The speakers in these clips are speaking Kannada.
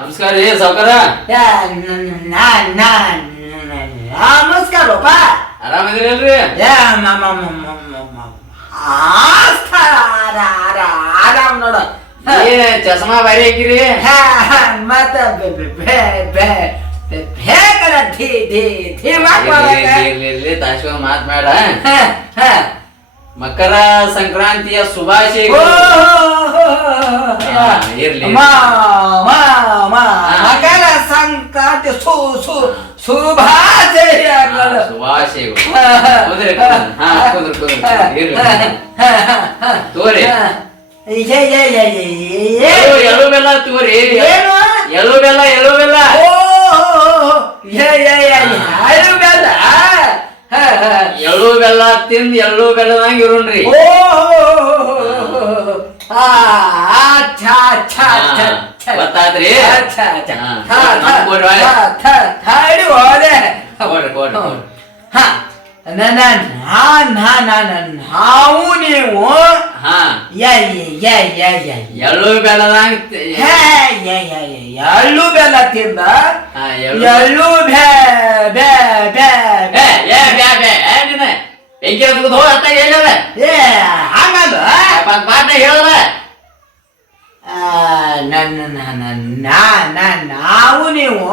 ನಮಸ್ಕಾರ ರೀ ಸಾವ್ಕಾರ. ನಮಸ್ಕಾರಪ್ಪ. ಆರಾಮದಿರಲ್ರಿ? ಆರಾಮ್ ನೋಡ. ಚಸ್ಮಾ ಬಾರಿ ಹಾಕಿರಿ ಮತ್ತ ಮಾತ್ ಬೇಡ. ಮಕರ ಸಂಕ್ರಾಂತಿಯ ಶುಭಾಶಯಗಳು. ಇರ್ಲಿ ಮಕರ ಸಂಕ್ರಾಂತಿ ಶುಭಾಶಯಗಳು. ತೋರಿ ಎಳ್ಳು ಬೆಲ್ಲ ತೋರಿ. ಏನು ಎಳ್ಳು ಬೆಲ್ಲ ಎಳ್ಳು ಬೆಲ್ಲ ಎಳ್ಳು ಬೆಲ್ಲ ತಿಂದ್ ಎಳ್ಳು ಬೆಲ್ಲದಂಗ ಇರೋಣ್ರಿ. ಗೊತ್ತಾದ್ರಿ? ನಾವು ನೀವು ಎಳ್ಳು ಬೆಲ್ಲದಂಗ ಎಳ್ಳು ಬೆಲ್ಲ ತಿಂದ ಎಳ್ಳು ಬೆಂಕಿ ಹೋಗತ್ತ ಹೇಳದ ಹಂಗಲ್ಲ ಪಾಠ ಹೇಳದ. ನಾವು ನೀವು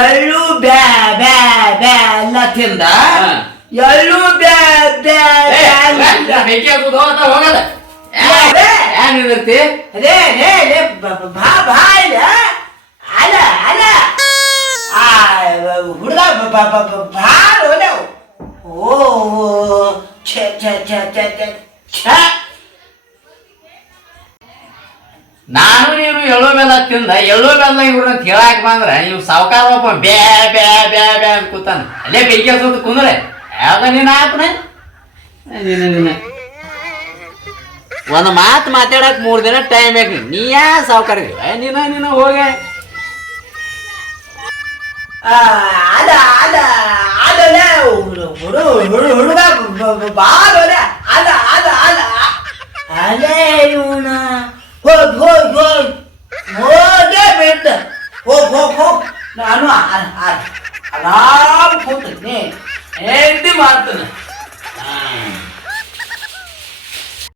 ಎಳ್ಳು ಬೆಲ್ಲ ತಿಂದ ಎಳ್ಳು ಬೆಂಕಿ ಹೋಗತ್ತ ಹೋಗದ ಏನಿರ್ತಿ ಅಲ್ಲ ಅಲ್ಲ ಹುಡುಗ ಭಾಳ ಒಳ್ಳೆವು. ಓ ನಾನು ನೀನು ಎಳ್ಳು ಬೆಲ್ಲ ತಿಂದ ಎಳ್ಳು ಬೆಲ್ಲ ಇವ್ರನ್ನ ಹೇಳಾಕ ಬಂದ್ರ ಇವ್ ಸಾವುಕಾರ ಒಬ್ಬ ಬ್ಯಾ ಬ್ಯಾ ಬ್ಯಾ ಬ್ಯಾ ಅಂತ ಕೂತಾನ. ಅಲ್ಲೇ ಬೆಂಕಿ ಹಚ್ಚೋದು ಕುಂದ್ರೆ ಯಾವ್ದ ನೀನ್ ಆತ್ನ ಒಂದ್ ಮಾತು ಮಾತಾಡಕ್ 3 ದಿನ ಟೈಮ್ ಬೇಕು. ನೀ ಯಾ ಸಾವುಕಾರ ನೀನ ಹೋಗ ಅದ ಅದ ಅದಲ್ಲ ಹುಡುಗ ಬಾಳ ಅದ ಅದ ಅದ ಅಲ್ಲೇ ಇವನ ಹೋಗೇ ಬಿಟ್ಟ ಹೋಗ್ ನಾನು ಆರಾಮ್ ಕೂತೀನಿ ಹೆಂಡತಿ ಮಾಡ್ತಾನೆ.